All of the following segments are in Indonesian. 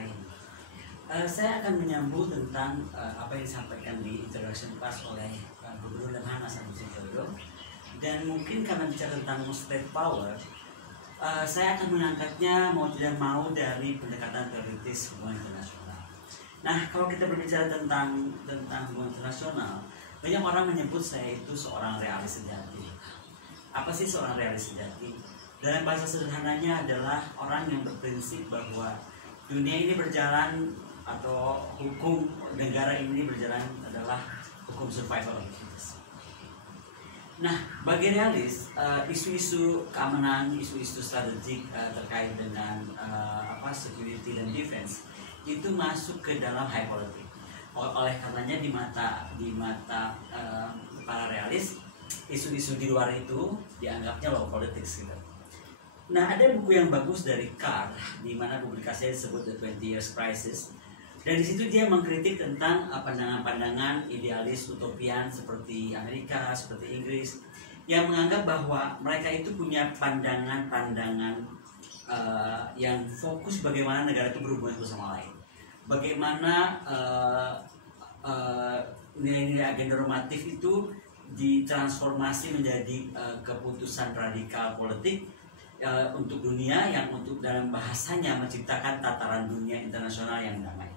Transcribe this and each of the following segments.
hari ini. Saya akan menyambung tentang apa yang disampaikan di introduction class oleh Gubernur Lemhanas Agus Wijoyo. Dan mungkin karena bicara tentang state power, saya akan mengangkatnya mau tidak mau dari pendekatan teoritis hubungan internasional. Nah, kalau kita berbicara tentang hubungan internasional, banyak orang menyebut saya itu seorang realis sejati. Apa sih seorang realis sejati? Dalam bahasa sederhananya adalah orang yang berprinsip bahwa dunia ini berjalan atau hukum negara ini berjalan adalah hukum survival of the fittest. Nah, bagi realis, isu-isu keamanan, isu-isu strategik terkait dengan security dan defense itu masuk ke dalam high politik. Oleh karenanya di mata para realis, isu-isu di luar itu dianggapnya low politics gitu. Nah, ada buku yang bagus dari Carr di mana publikasinya disebut The 20 Years Crisis. Dan di situ dia mengkritik tentang pandangan-pandangan idealis utopian seperti Amerika, seperti Inggris, yang menganggap bahwa mereka itu punya pandangan-pandangan yang fokus bagaimana negara itu berhubungan satu sama lain, bagaimana nilai-nilai agenda normatif itu ditransformasi menjadi keputusan radikal politik untuk dunia yang untuk dalam bahasanya menciptakan tataran dunia internasional yang damai.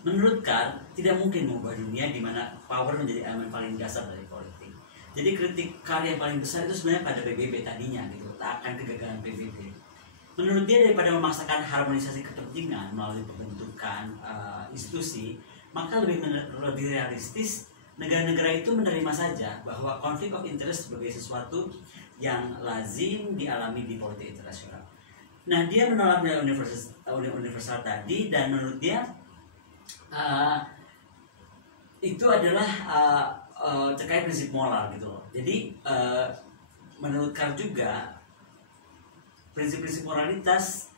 Menurut Carr, tidak mungkin mengubah dunia di mana power menjadi elemen paling dasar dari politik. Jadi kritik Carr yang paling besar itu sebenarnya pada PBB tadinya gitu, akan kegagalan PBB. Menurut dia, daripada memaksakan harmonisasi kepentingan melalui pembentukan institusi, maka lebih realistis negara-negara itu menerima saja bahwa konflik of interest sebagai sesuatu yang lazim dialami di politik internasional. Nah, dia menolak nilai universal tadi, dan menurut dia itu adalah terkait prinsip moral gitu loh. Jadi menurut Carr juga prinsip-prinsip moralitas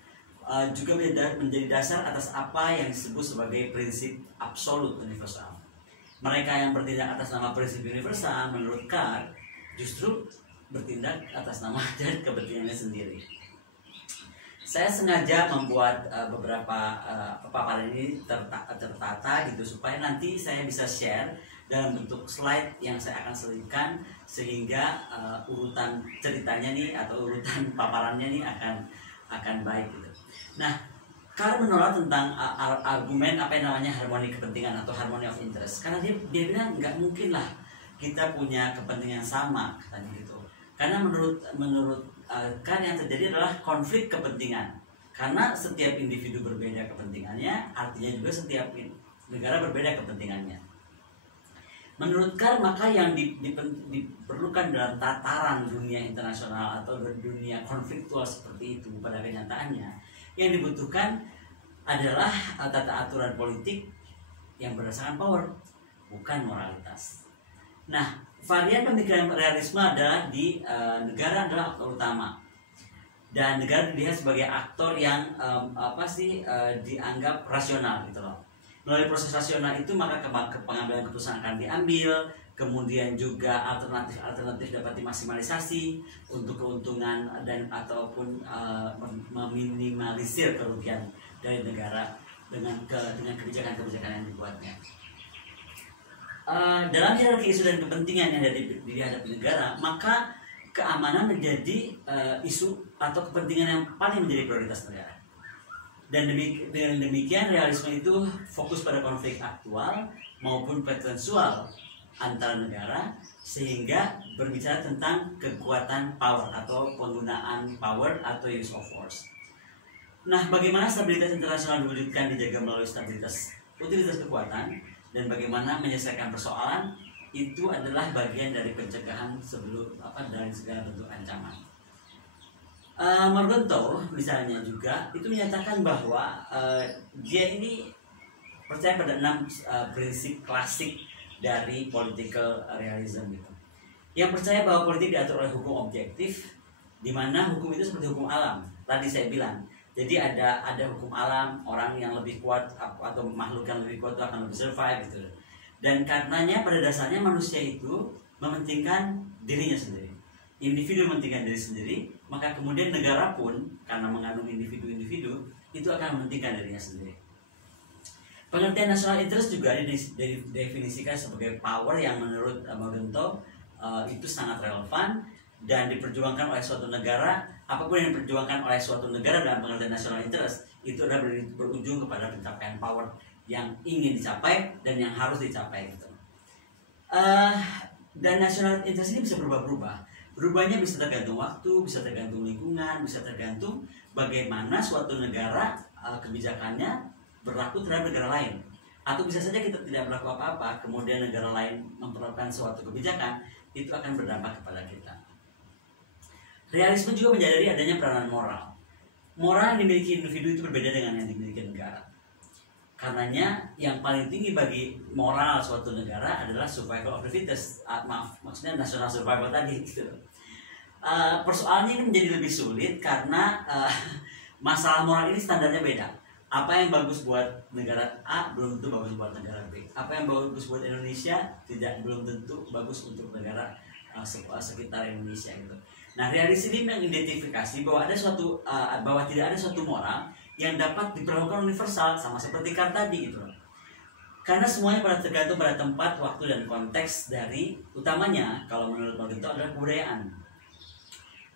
juga menjadi dasar atas apa yang disebut sebagai prinsip absolut universal. Mereka yang bertindak atas nama prinsip universal menurut Carr justru bertindak atas nama dan kepentingannya sendiri. Saya sengaja membuat beberapa paparan ini tertata gitu supaya nanti saya bisa share dalam bentuk slide yang saya akan selipkan, sehingga urutan ceritanya nih atau urutan paparannya nih akan baik gitu. Nah, Carr menolak tentang argumen apa yang namanya harmoni kepentingan atau harmony of interest, karena dia bilang nggak mungkin lah kita punya kepentingan sama katanya gitu. Karena menurut Carr yang terjadi adalah konflik kepentingan, karena setiap individu berbeda kepentingannya, artinya juga setiap negara berbeda kepentingannya. Menurut Carr, maka yang diperlukan dalam tataran dunia internasional atau dunia konfliktual seperti itu pada kenyataannya, yang dibutuhkan adalah tata aturan politik yang berdasarkan power, bukan moralitas. Nah, varian pemikiran realisme adalah di negara adalah aktor utama, dan negara dilihat sebagai aktor yang dianggap rasional gitu loh. Melalui proses rasional itu maka pengambilan keputusan akan diambil, kemudian juga alternatif dapat dimaksimalisasi untuk keuntungan dan ataupun meminimalisir kerugian dari negara dengan kebijakan-kebijakan yang dibuatnya. Dalam hierarki isu dan kepentingan yang dihadapi negara, maka keamanan menjadi isu atau kepentingan yang paling menjadi prioritas negara. Dan dengan demikian realisme itu fokus pada konflik aktual maupun potensial antara negara, sehingga berbicara tentang kekuatan power atau penggunaan power atau use of force. Nah, bagaimana stabilitas internasional diwujudkan dijaga melalui utilitas kekuatan, dan bagaimana menyelesaikan persoalan itu adalah bagian dari pencegahan dari segala bentuk ancaman. Morgenthau misalnya juga itu menyatakan bahwa dia ini percaya pada 6 prinsip klasik dari political realism gitu. Yang percaya bahwa politik diatur oleh hukum objektif, di mana hukum itu seperti hukum alam. Tadi saya bilang, jadi ada hukum alam, orang yang lebih kuat atau makhluk yang lebih kuat itu akan lebih survive gitu. Dan karenanya pada dasarnya manusia itu mementingkan dirinya sendiri. Individu mementingkan diri sendiri, maka kemudian negara pun karena mengandung individu-individu itu akan mementingkan dirinya sendiri. Pengertian national interest juga didefinisikan sebagai power yang menurut Morgenthau itu sangat relevan dan diperjuangkan oleh suatu negara. Apapun yang diperjuangkan oleh suatu negara dalam pengertian national interest itu adalah berujung kepada pencapaian power yang ingin dicapai dan yang harus dicapai gitu. Dan national interest ini bisa berubah-ubah. Berubahnya bisa tergantung waktu, bisa tergantung lingkungan, bisa tergantung bagaimana suatu negara kebijakannya berlaku terhadap negara lain. Atau bisa saja kita tidak berlaku apa-apa, kemudian negara lain memperlakukan suatu kebijakan, itu akan berdampak kepada kita. Realisme juga menyadari adanya peranan moral. Moral yang dimiliki individu itu berbeda dengan yang dimiliki negara. Karenanya yang paling tinggi bagi moral suatu negara adalah survival of the fittest. Maksudnya national survival tadi gitu. Persoalannya ini menjadi lebih sulit karena masalah moral ini standarnya beda. Apa yang bagus buat negara A belum tentu bagus buat negara B. Apa yang bagus buat Indonesia belum tentu bagus untuk negara sekitar Indonesia gitu. Nah, realis ini mengidentifikasi bahwa bahwa tidak ada suatu moral yang dapat diperlakukan universal sama seperti Kant tadi gitu. Karena semuanya tergantung pada tempat, waktu dan konteks dari utamanya kalau menurut Morgenthau adalah kebudayaan.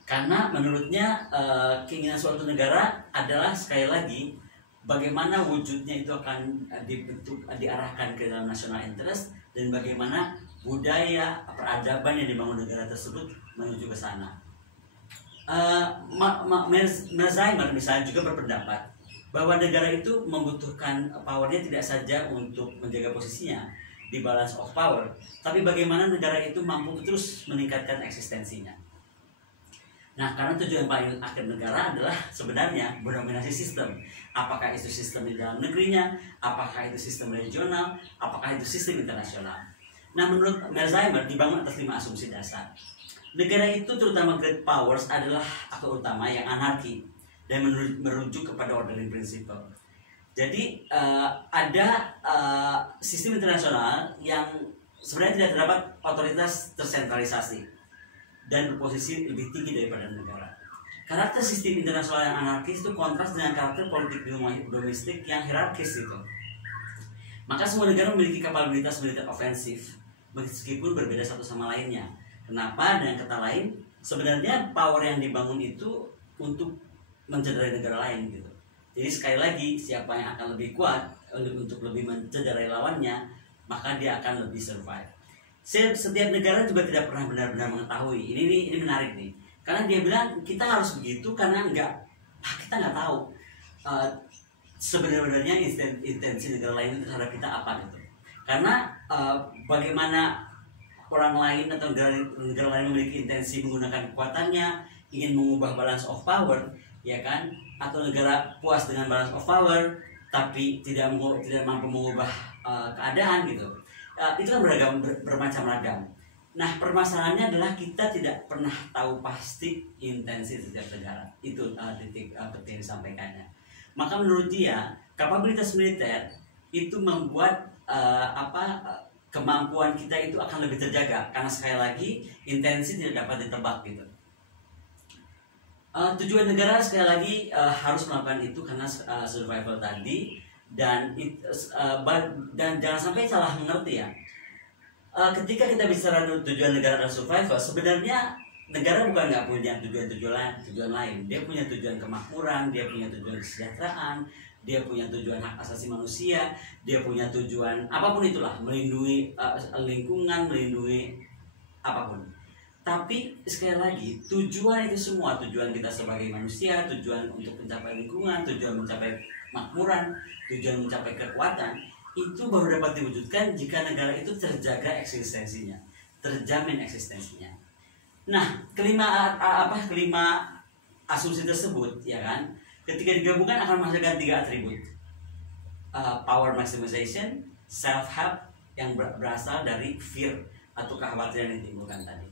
Karena menurutnya keinginan suatu negara adalah sekali lagi bagaimana wujudnya itu akan dibentuk, diarahkan ke dalam national interest dan bagaimana budaya peradaban yang dibangun negara tersebut menuju ke sana. Merzheimer misalnya juga berpendapat bahwa negara itu membutuhkan powernya tidak saja untuk menjaga posisinya di balance of power, tapi bagaimana negara itu mampu terus meningkatkan eksistensinya. Nah, karena tujuan paling akhir negara adalah sebenarnya mendominasi sistem. Apakah itu sistem di dalam negerinya, apakah itu sistem regional, apakah itu sistem internasional. Nah, menurut Merzheimer dibangun atas 5 asumsi dasar. Negara itu terutama great powers adalah aktor utama yang anarki dan merujuk kepada ordering principle. Jadi ada sistem internasional yang sebenarnya tidak terdapat otoritas tersentralisasi dan berposisi lebih tinggi daripada negara. Karakter sistem internasional yang anarkis itu kontras dengan karakter politik domestik yang hierarkis itu. Maka semua negara memiliki kapabilitas militer ofensif meskipun berbeda satu sama lainnya. Kenapa? Dengan kata lain, sebenarnya power yang dibangun itu untuk mencederai negara lain gitu. Jadi sekali lagi, siapa yang akan lebih kuat untuk lebih mencederai lawannya, maka dia akan lebih survive. Setiap negara juga tidak pernah benar-benar mengetahui. Ini menarik nih. Karena dia bilang kita harus begitu karena kita nggak tahu sebenarnya intensi negara lain terhadap kita apa gitu. Karena bagaimana orang lain atau negara lain memiliki intensi menggunakan kekuatannya, ingin mengubah balance of power, ya kan? Atau negara puas dengan balance of power tapi tidak mampu mengubah keadaan gitu. Itu kan bermacam ragam. Nah, permasalahannya adalah kita tidak pernah tahu pasti intensi setiap negara. Itu titik penting disampaikannya. Maka menurut dia, kapabilitas militer itu membuat kemampuan kita itu akan lebih terjaga karena sekali lagi intensi tidak dapat ditebak gitu. Tujuan negara sekali lagi harus melakukan itu karena survival tadi dan jangan sampai salah mengerti ya. Ketika kita bicara tujuan negara dan survival, sebenarnya negara bukan nggak punya tujuan lain. Dia punya tujuan kemakmuran, dia punya tujuan kesejahteraan, dia punya tujuan hak asasi manusia, dia punya tujuan apapun itulah, melindungi lingkungan, melindungi apapun. Tapi sekali lagi, tujuan itu semua, tujuan kita sebagai manusia, tujuan untuk mencapai lingkungan, tujuan mencapai makmuran, tujuan mencapai kekuatan, itu baru dapat diwujudkan jika negara itu terjaga eksistensinya, terjamin eksistensinya. Nah, kelima asumsi tersebut, ya kan, ketika digabungkan akan menghasilkan 3 atribut: power maximization, self help yang berasal dari fear atau kekhawatiran yang ditimbulkan tadi.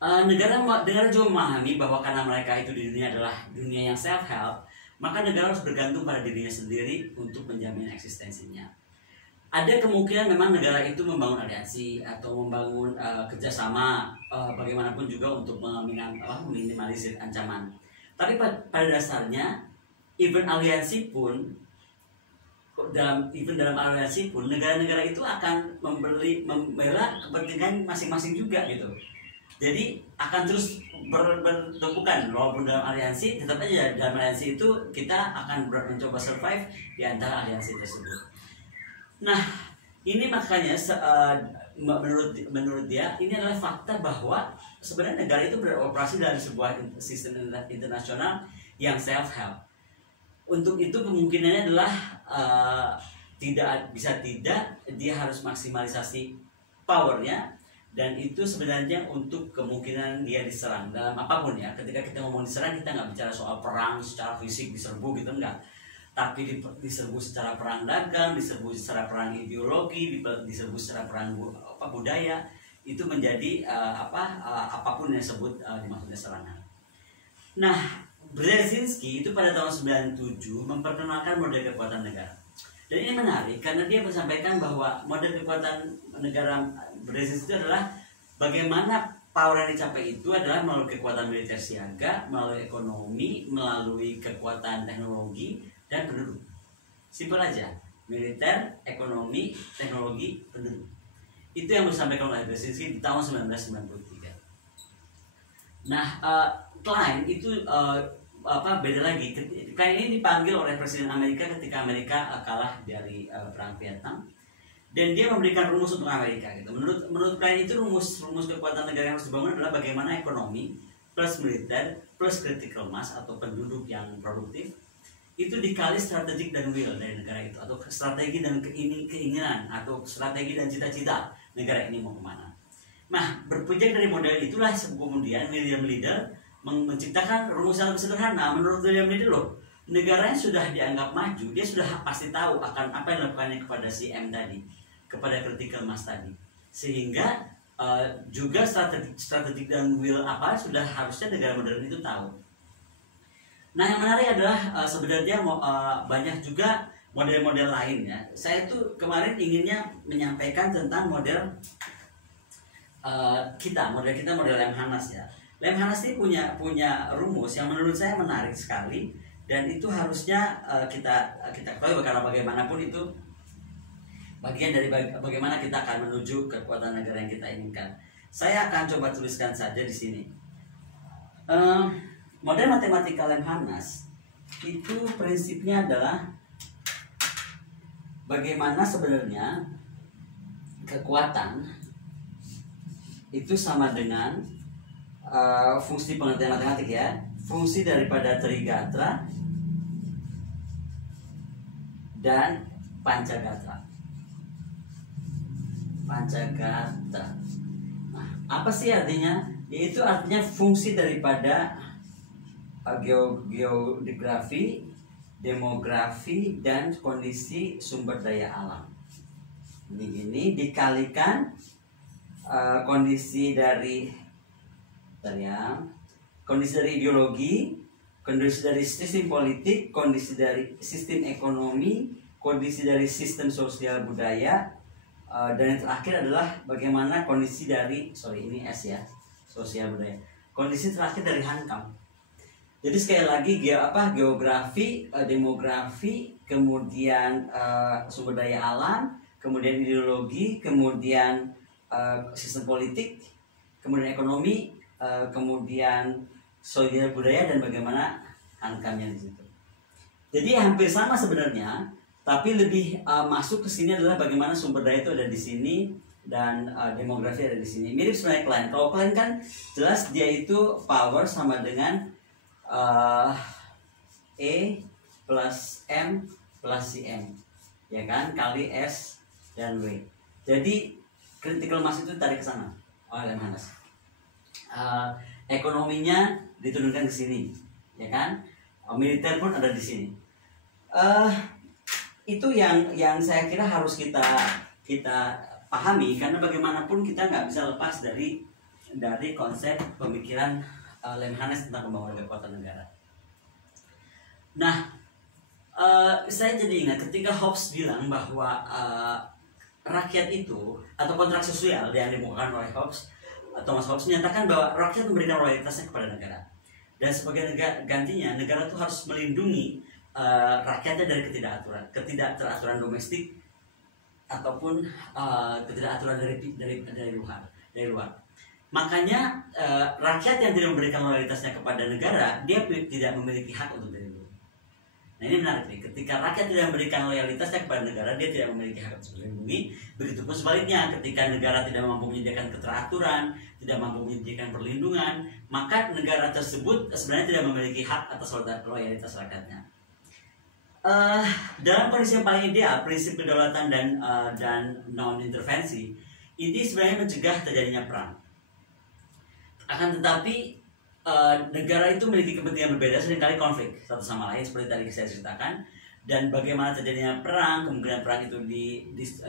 Negara juga memahami bahwa karena mereka itu di dunia adalah dunia yang self help, maka negara harus bergantung pada dirinya sendiri untuk menjamin eksistensinya. Ada kemungkinan memang negara itu membangun aliansi atau membangun kerjasama bagaimanapun juga untuk meminimalisir ancaman. Tapi pada dasarnya even aliansi pun dalam aliansi pun negara-negara itu akan membela kepentingan masing-masing juga gitu. Jadi akan terus bertumpukan walaupun dalam aliansi, tetap aja dalam aliansi itu kita akan mencoba survive di antara aliansi tersebut. Nah, ini makanya menurut dia ini adalah fakta bahwa sebenarnya negara itu beroperasi dalam sebuah sistem internasional yang self help. Untuk itu kemungkinannya adalah tidak dia harus maksimalisasi powernya, dan itu sebenarnya untuk kemungkinan dia diserang dalam apapun ya. Ketika kita ngomong diserang, kita nggak bicara soal perang secara fisik diserbu gitu, enggak, tapi diserbu secara perang dagang, diserbu secara perang ideologi, diserbu secara perang budaya, itu menjadi apapun yang disebut dimaksudnya serangan. Nah, Brzezinski itu pada tahun 97 memperkenalkan model kekuatan negara. Dan ini menarik karena dia menyampaikan bahwa model kekuatan negara Brzezinski itu adalah bagaimana power yang dicapai itu adalah melalui kekuatan militer siaga, melalui ekonomi, melalui kekuatan teknologi dan penduduk. Simpel aja, militer, ekonomi, teknologi, penduduk. Itu yang disampaikan oleh Brzezinski di tahun 1993. Nah, Klein itu beda lagi. Klein ini dipanggil oleh Presiden Amerika ketika Amerika kalah dari perang Vietnam, dan dia memberikan rumus untuk Amerika gitu. Menurut Klein itu rumus kekuatan negara yang harus dibangun adalah bagaimana ekonomi plus militer plus critical mass atau penduduk yang produktif itu dikali strategik dan will dari negara itu, atau strategi dan keinginan atau strategi dan cita-cita negara ini mau kemana. Nah, berpijak dari model itulah kemudian William Liddell menciptakan rumus yang lebih sederhana. Menurut William Liddell loh, negaranya sudah dianggap maju, dia sudah pasti tahu akan apa yang dilakukannya kepada si M tadi, kepada critical mass tadi, sehingga juga strategik dan will apa sudah harusnya negara modern itu tahu. Nah, yang menarik adalah sebenarnya banyak juga model-model lain ya. Saya tuh kemarin inginnya menyampaikan tentang model model Lemhanas ya. Lemhanas ini punya rumus yang menurut saya menarik sekali, dan itu harusnya kita ketahui karena bagaimanapun itu bagian dari bagaimana kita akan menuju kekuatan negara yang kita inginkan. Saya akan coba tuliskan saja di sini. Model matematika Lemhanas itu prinsipnya adalah bagaimana sebenarnya kekuatan itu sama dengan fungsi pengertian matematik ya, fungsi daripada Trigatra dan Panchagatra. Nah, apa sih artinya? Yaitu artinya fungsi daripada geografi, demografi, dan kondisi sumber daya alam. Ini dikalikan kondisi dari ideologi, kondisi dari sistem politik, kondisi dari sistem ekonomi, kondisi dari sistem sosial budaya, dan yang terakhir adalah bagaimana kondisi dari sosial budaya. Kondisi terakhir dari Hankam. Jadi sekali lagi geografi, demografi, kemudian sumber daya alam, kemudian ideologi, kemudian sistem politik, kemudian ekonomi, kemudian sosial budaya, dan bagaimana Hankamnya di situ. Jadi hampir sama sebenarnya, tapi lebih masuk ke sini adalah bagaimana sumber daya itu ada di sini dan demografi ada di sini. Mirip sebenarnya Klein. Kalau Klein kan jelas dia itu power sama dengan E plus M plus CM, ya kan, kali S dan W. Jadi critical mass itu tarik ke sana oleh Lemhanas. Ekonominya diturunkan ke sini, ya kan, militer pun ada di sini. Itu yang saya kira harus kita pahami, karena bagaimanapun kita nggak bisa lepas dari konsep pemikiran Lemhanas tentang pembangunan kekuatan negara. Nah, saya jadi ingat ketika Hobbes bilang bahwa rakyat itu atau kontrak sosial yang dimukakan oleh Thomas Hobbes menyatakan bahwa rakyat memberikan loyalitasnya kepada negara, dan sebagai gantinya negara itu harus melindungi rakyatnya dari ketidakteraturan domestik ataupun ketidakaturan dari luar. Makanya rakyat yang tidak memberikan loyalitasnya kepada negara, dia tidak memiliki hak untuk dilindungi. Nah ini menarik nih, ketika rakyat tidak memberikan loyalitasnya kepada negara, dia tidak memiliki hak untuk dilindungi. Begitupun sebaliknya, ketika negara tidak mampu menyediakan keteraturan, tidak mampu menyediakan perlindungan, maka negara tersebut sebenarnya tidak memiliki hak atas loyalitas rakyatnya. Dalam kondisi yang paling ideal, prinsip kedaulatan dan non intervensi ini sebenarnya mencegah terjadinya perang. Akan tetapi negara itu memiliki kepentingan berbeda, seringkali konflik satu sama lain seperti tadi saya ceritakan, dan bagaimana terjadinya perang, kemungkinan perang itu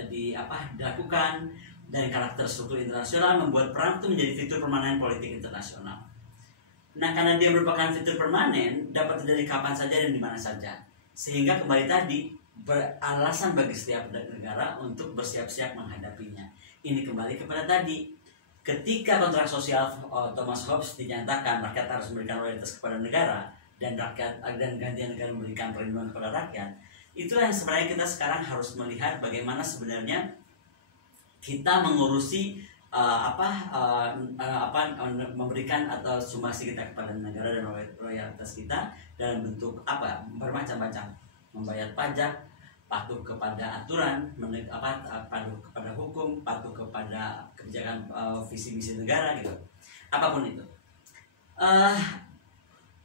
dilakukan, dan karakter struktur internasional membuat perang itu menjadi fitur permanen politik internasional. Nah karena dia merupakan fitur permanen, dapat terjadi kapan saja dan di mana saja, sehingga kembali tadi beralasan bagi setiap negara untuk bersiap-siap menghadapinya. Ini kembali kepada tadi, ketika kontrak sosial Thomas Hobbes dinyatakan rakyat harus memberikan loyalitas kepada negara dan gantian negara memberikan perlindungan kepada rakyat, itulah yang sebenarnya kita sekarang harus melihat bagaimana sebenarnya kita mengurusi memberikan atau sumbangsi kita kepada negara dan loyalitas kita dalam bentuk bermacam-macam, membayar pajak, patuh kepada aturan, patuh kepada hukum, patuh kepada kebijakan visi misi negara gitu, apapun itu.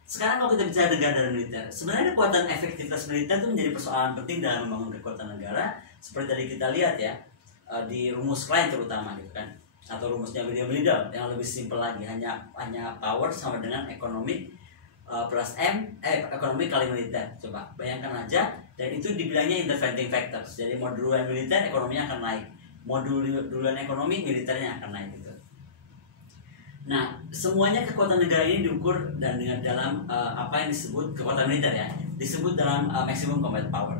Sekarang kalau kita bicara negara dan militer, sebenarnya kekuatan efektivitas militer itu menjadi persoalan penting dalam membangun kekuatan negara. Seperti tadi kita lihat ya, di rumus Klein terutama gitu kan, atau rumusnya William Liddell yang lebih simpel lagi, hanya power sama dengan ekonomi plus ekonomi kali militer. Coba bayangkan aja, dan itu dibilangnya interventing factors. Jadi mau duluan militer, ekonominya akan naik. Mau duluan ekonomi, militernya akan naik gitu. Nah, semuanya kekuatan negara ini diukur dan dengan dalam apa yang disebut kekuatan militer ya, disebut dalam maximum combat power.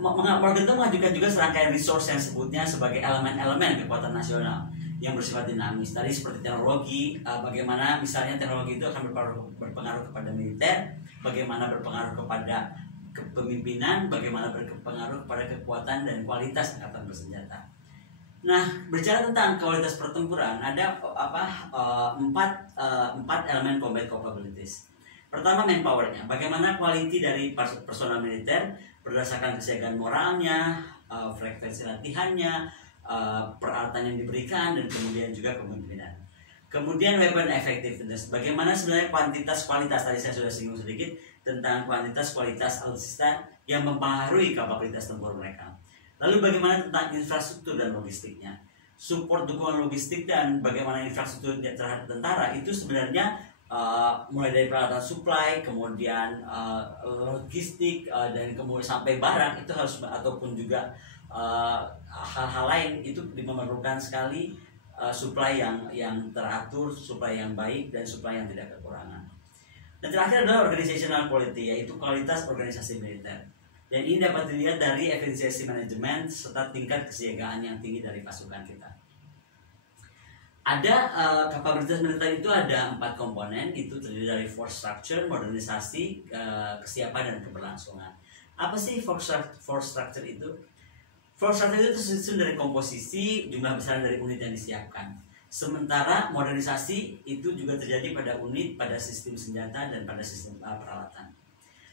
Morgenthau mengajukan juga serangkaian resource yang sebutnya sebagai elemen-elemen kekuatan nasional yang bersifat dinamis. Tadi seperti teknologi, bagaimana misalnya teknologi itu akan berpengaruh kepada militer, bagaimana berpengaruh kepada kepemimpinan, bagaimana berpengaruh kepada kekuatan dan kualitas angkatan bersenjata. Nah, bicara tentang kualitas pertempuran, ada empat elemen combat capabilities. Pertama, manpowernya, bagaimana quality dari personal militer berdasarkan kesiagaan moralnya, frekuensi latihannya, peralatan yang diberikan, dan kemudian juga kepemimpinan. Kemudian weapon effectiveness, bagaimana sebenarnya kualitas, tadi saya sudah singgung sedikit tentang kualitas alutsista yang mempengaruhi kapabilitas tempur mereka. Lalu bagaimana tentang infrastruktur dan logistiknya, support dukungan logistik dan bagaimana infrastruktur terhadap tentara itu sebenarnya mulai dari peralatan supply, kemudian logistik, dan kemudian sampai barang itu harus, ataupun juga hal-hal lain itu memerlukan sekali supply yang teratur, supply yang baik, dan supply yang tidak kekurangan. Dan terakhir adalah organizational quality, yaitu kualitas organisasi militer. Dan ini dapat dilihat dari efisiensi manajemen serta tingkat kesiagaan yang tinggi dari pasukan kita. Ada kapabilitas militer itu ada 4 komponen, itu terdiri dari force structure, modernisasi, kesiapan, dan keberlangsungan. Apa sih force structure itu? Force structure itu tersusun dari komposisi, jumlah besar dari unit yang disiapkan. Sementara modernisasi itu juga terjadi pada unit, pada sistem senjata, dan pada sistem peralatan.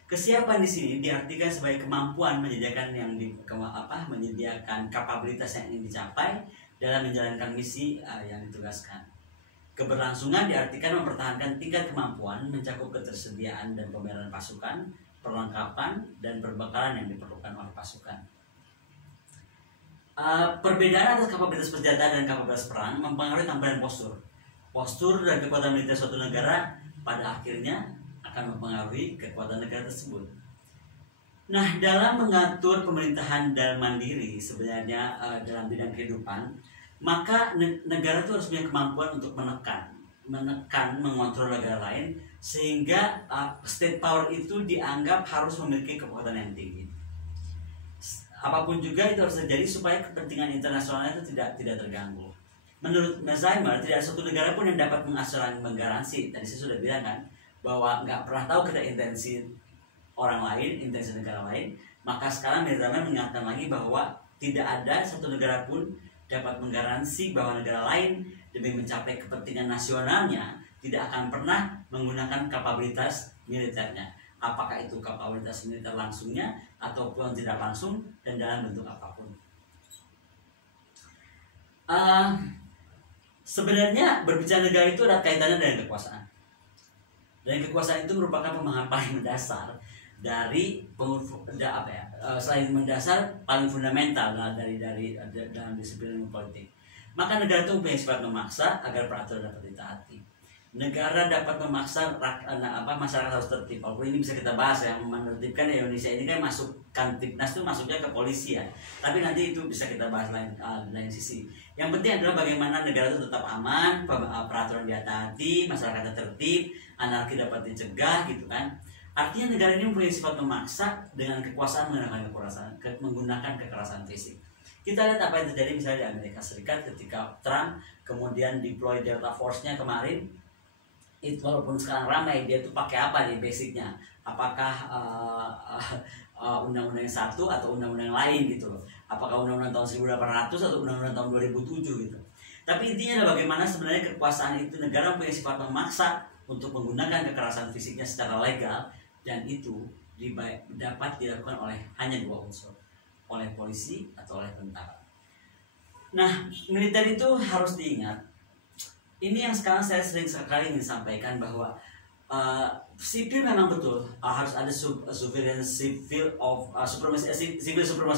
Kesiapan di sini diartikan sebagai kemampuan menyediakan menyediakan kapabilitas yang ingin dicapai dalam menjalankan misi yang ditugaskan. Keberlangsungan diartikan mempertahankan tingkat kemampuan mencakup ketersediaan dan pembayaran pasukan, perlengkapan, dan perbekalan yang diperlukan oleh pasukan. Perbedaan atas kapabilitas senjata dan kapabilitas perang mempengaruhi tampilan postur. Postur dan kekuatan militer suatu negara pada akhirnya akan mempengaruhi kekuatan negara tersebut. Nah, dalam mengatur pemerintahan dan mandiri sebenarnya dalam bidang kehidupan, maka negara itu harus punya kemampuan untuk menekan, mengontrol negara lain, sehingga state power itu dianggap harus memiliki kekuatan yang tinggi. Apapun juga itu harus terjadi supaya kepentingan internasional itu tidak terganggu. Menurut Mesmer, tidak ada satu negara pun yang dapat menggaransi, tadi saya sudah bilang kan, bahwa nggak pernah tahu kita intensi orang lain, intensi negara lain, maka sekarang Netherlands mengingatkan lagi bahwa tidak ada satu negara pun dapat menggaransi bahwa negara lain demi mencapai kepentingan nasionalnya tidak akan pernah menggunakan kapabilitas militernya. Apakah itu kapabilitas militer langsungnya ataupun tidak langsung dan dalam bentuk apapun. Sebenarnya berbicara negara itu ada kaitannya dengan kekuasaan. Dan kekuasaan itu merupakan pemahaman paling mendasar dari selain mendasar paling fundamental dari dalam disiplin ilmu politik. Maka negara itu punya sifat memaksa agar peraturan dapat ditaati. Negara dapat memaksa masyarakat harus tertib. Walaupun ini bisa kita bahas yang menertibkan Indonesia ini kan masuk Kamtipnas itu masuknya ke polisi ya. Tapi nanti itu bisa kita bahas lain sisi. Yang penting adalah bagaimana negara itu tetap aman, peraturan ditaati, masyarakat tertib, anarki dapat dicegah gitu kan. Artinya negara ini mempunyai sifat memaksa dengan kekuasaan menggunakan kekerasan fisik. Kita lihat apa yang terjadi misalnya di Amerika Serikat ketika Trump kemudian deploy Delta Force-nya kemarin. Itu walaupun sekarang ramai, dia tuh pakai apa nih basicnya? Apakah undang-undang yang satu atau undang-undang yang lain gitu loh? Apakah undang-undang tahun 1800 atau undang-undang tahun 2007 gitu? Tapi intinya adalah bagaimana sebenarnya kekuasaan itu negara punya sifat memaksa untuk menggunakan kekerasan fisiknya secara legal, dan itu dapat dilakukan oleh hanya dua unsur, oleh polisi atau oleh tentara. Nah, militer itu harus diingat. Ini yang sekarang saya sering sekali ingin sampaikan bahwa sipil memang betul harus ada supremacy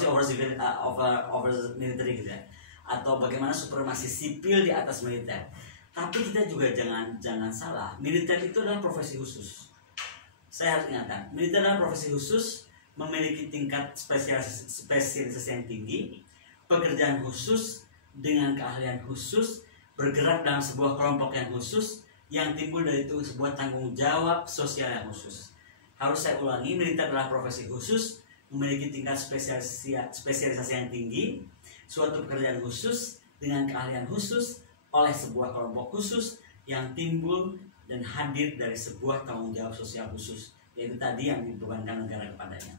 over military gitu ya, atau bagaimana supremasi sipil di atas militer. Tapi kita juga jangan salah, militer itu adalah profesi khusus. Saya harus ingatkan, militer adalah profesi khusus, memiliki tingkat spesialisasi yang tinggi, pekerjaan khusus dengan keahlian khusus, bergerak dalam sebuah kelompok yang khusus, yang timbul dari itu sebuah tanggung jawab sosial yang khusus. Harus saya ulangi, militer adalah profesi khusus, memiliki tingkat spesialisasi yang tinggi, suatu pekerjaan khusus dengan keahlian khusus oleh sebuah kelompok khusus yang timbul dan hadir dari sebuah tanggung jawab sosial khusus, yaitu tadi yang dibebankan negara kepadanya.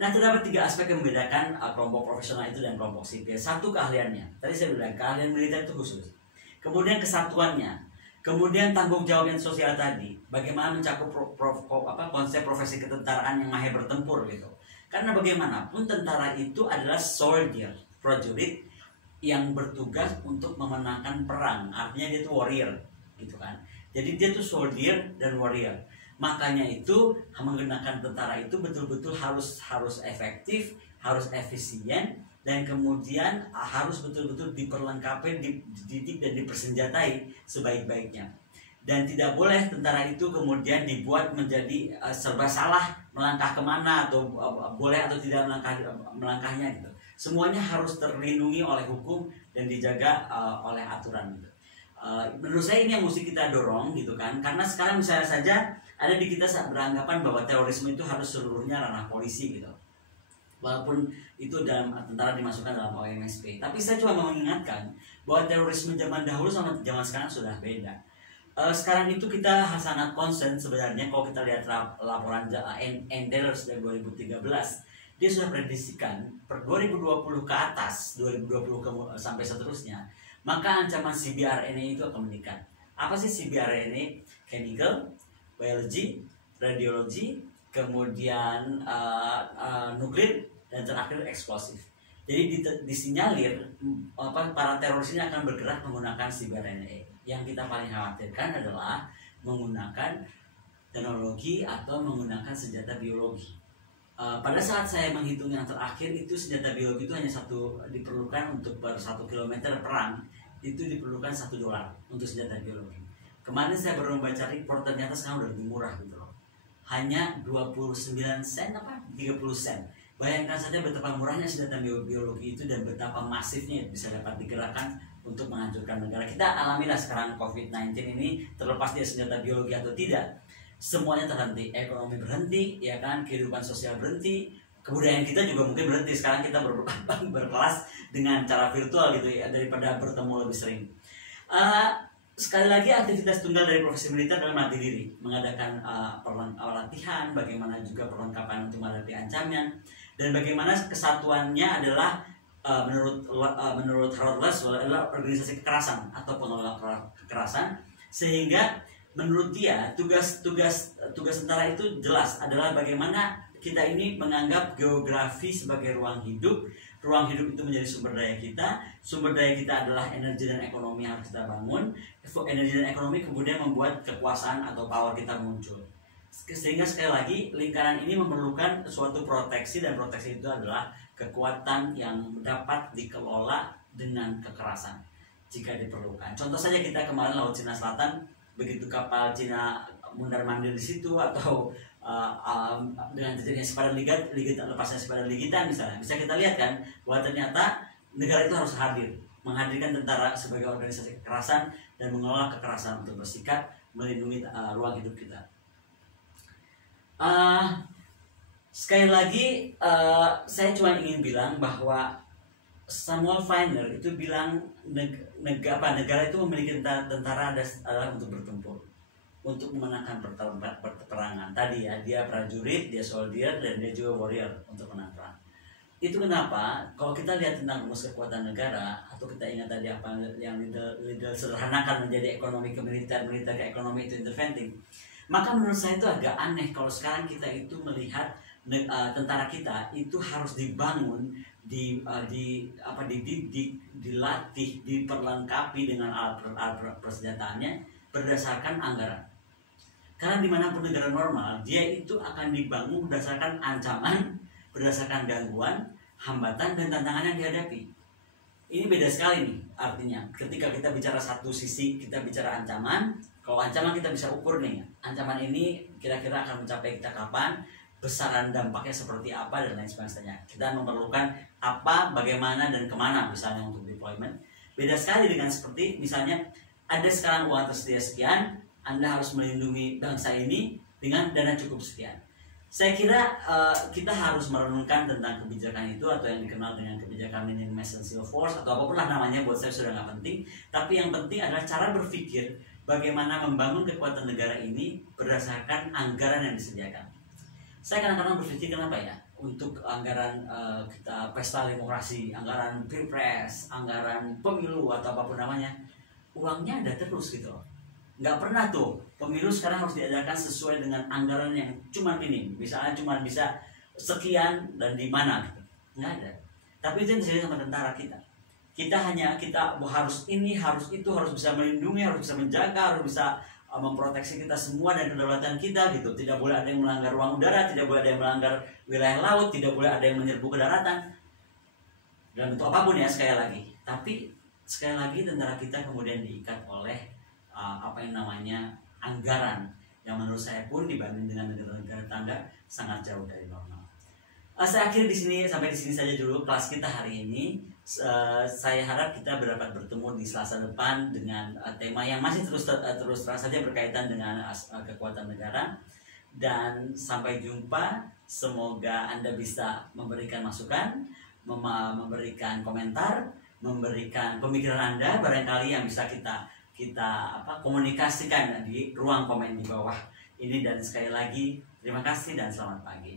Nah, terdapat tiga aspek yang membedakan kelompok profesional itu dan kelompok sipil. Satu, keahliannya. Tadi saya bilang keahlian militer itu khusus. Kemudian kesatuannya, kemudian tanggung jawab yang sosial tadi, bagaimana mencakup konsep profesi ketentaraan yang mahir bertempur gitu. Karena bagaimanapun tentara itu adalah soldier, prajurit yang bertugas untuk memenangkan perang. Artinya dia itu warrior gitu kan. Jadi dia itu soldier dan warrior. Makanya itu menggunakan tentara itu betul-betul harus efektif, harus efisien, dan kemudian harus betul-betul diperlengkapi, dididik dan dipersenjatai sebaik-baiknya. Dan tidak boleh tentara itu kemudian dibuat menjadi serba salah melangkah kemana atau boleh atau tidak melangkahnya gitu. Semuanya harus terlindungi oleh hukum dan dijaga oleh aturan gitu. Menurut saya ini yang mesti kita dorong gitu kan, karena sekarang misalnya saja ada di kita beranggapan bahwa terorisme itu harus seluruhnya ranah polisi gitu. Walaupun itu dalam tentara dimasukkan dalam OMSP, tapi saya cuma mau mengingatkan bahwa terorisme zaman dahulu sama zaman sekarang sudah beda. Sekarang itu kita sangat concern sebenarnya kalau kita lihat laporan Enders dari 2013, dia sudah prediksikan per 2020 ke atas, 2020 sampai seterusnya, maka ancaman CBRNE itu akan meningkat. Apa sih CBRNE? Chemical, biology, radiology, kemudian nuklir, dan terakhir eksplosif. Jadi disinyalir para teroris ini akan bergerak menggunakan CBRNE. Yang kita paling khawatirkan adalah menggunakan teknologi atau menggunakan senjata biologi. Pada saat saya menghitung yang terakhir itu senjata biologi itu hanya diperlukan untuk per 1 kilometer perang itu diperlukan $1 untuk senjata biologi. Kemarin saya baru membaca report, ternyata sekarang udah lebih murah gitu loh. Hanya 29 sen 30 sen. Bayangkan saja betapa murahnya senjata biologi itu dan betapa masifnya bisa dapat digerakkan untuk menghancurkan negara. Kita alamilah sekarang COVID-19 ini, terlepas dia senjata biologi atau tidak, semuanya terhenti. Ekonomi berhenti, ya kan, kehidupan sosial berhenti, kebudayaan kita juga mungkin berhenti. Sekarang kita berkelas dengan cara virtual gitu ya, daripada bertemu lebih sering. sekali lagi aktivitas tunggal dari profesi militer adalah melatih diri, mengadakan latihan, bagaimana juga perlengkapan untuk menghadapi ancaman, dan bagaimana kesatuannya adalah menurut Harold Laswell adalah organisasi kekerasan atau penolak kekerasan, sehingga menurut dia tugas tentara itu jelas adalah bagaimana kita ini menganggap geografi sebagai ruang hidup. Ruang hidup itu menjadi sumber daya kita. Sumber daya kita adalah energi dan ekonomi yang harus kita bangun. Energi dan ekonomi kemudian membuat kekuasaan atau power kita muncul. Sehingga sekali lagi lingkaran ini memerlukan suatu proteksi, dan proteksi itu adalah kekuatan yang dapat dikelola dengan kekerasan jika diperlukan. Contoh saja kita kemarin Laut Cina Selatan, begitu kapal Cina mundar-mandir di situ, atau dengan terjadinya sepadan ligitan, lepasnya sepadan ligitan misalnya, bisa kita lihat kan bahwa ternyata negara itu harus hadir, menghadirkan tentara sebagai organisasi kekerasan dan mengelola kekerasan untuk bersikap melindungi ruang hidup kita. Sekali lagi saya cuma ingin bilang bahwa Samuel Feiner itu bilang negara itu memiliki tentara adalah untuk bertempur, untuk memenangkan peperangan. Tadi ya, dia prajurit, dia soldier, dan dia juga warrior untuk menang perang. Itu kenapa kalau kita lihat tentang rumus kekuatan negara, atau kita ingat tadi apa yang leader sederhanakan menjadi ekonomi ke militer, militer ke ekonomi itu interventing, maka menurut saya itu agak aneh kalau sekarang kita itu melihat tentara kita itu harus dibangun, dididik, dilatih, diperlengkapi dengan alat persenjataannya berdasarkan anggaran. Karena dimanapun negara normal, dia itu akan dibangun berdasarkan ancaman, berdasarkan gangguan, hambatan, dan tantangan yang dihadapi. Ini beda sekali nih artinya. Ketika kita bicara satu sisi, kita bicara ancaman. Kalau ancaman kita bisa ukur nih, ancaman ini kira-kira akan mencapai kita kapan, besaran dampaknya seperti apa, dan lain sebagainya. Kita memerlukan apa, bagaimana, dan kemana misalnya untuk deployment. Beda sekali dengan seperti misalnya ada sekarang uang tersedia sekian, Anda harus melindungi bangsa ini dengan dana cukup sekian. Saya kira kita harus merenungkan tentang kebijakan itu, atau yang dikenal dengan kebijakan minimum essential force, atau apapun lah namanya, buat saya sudah nggak penting. Tapi yang penting adalah cara berpikir bagaimana membangun kekuatan negara ini berdasarkan anggaran yang disediakan. Saya kadang-kadang berpikir kenapa ya, untuk anggaran kita pesta demokrasi, anggaran pilpres, anggaran pemilu, atau apapun namanya, uangnya ada terus gitu. Nggak pernah tuh pemilu sekarang harus diadakan sesuai dengan anggaran yang cuma ini, misalnya cuma bisa sekian dan di mana gitu. Nggak ada. Tapi itu yang terjadi sama tentara kita. Kita harus ini, harus itu, harus bisa melindungi, harus bisa menjaga, harus bisa memproteksi kita semua dan kedaulatan kita gitu. Tidak boleh ada yang melanggar ruang udara, tidak boleh ada yang melanggar wilayah laut, tidak boleh ada yang menyerbu ke daratan. Dan untuk apapun ya, sekali lagi. Tapi sekali lagi tentara kita kemudian diikat oleh apa yang namanya anggaran, yang menurut saya pun dibanding dengan negara-negara tetangga sangat jauh dari normal. Saya akhiri sampai di sini saja dulu kelas kita hari ini. Saya harap kita dapat bertemu di Selasa depan dengan tema yang masih terus terang saja berkaitan dengan kekuatan negara. Dan sampai jumpa. Semoga Anda bisa memberikan masukan, memberikan komentar, memberikan pemikiran Anda barangkali yang bisa kita komunikasikan di ruang komen di bawah ini. Dan sekali lagi terima kasih dan selamat pagi.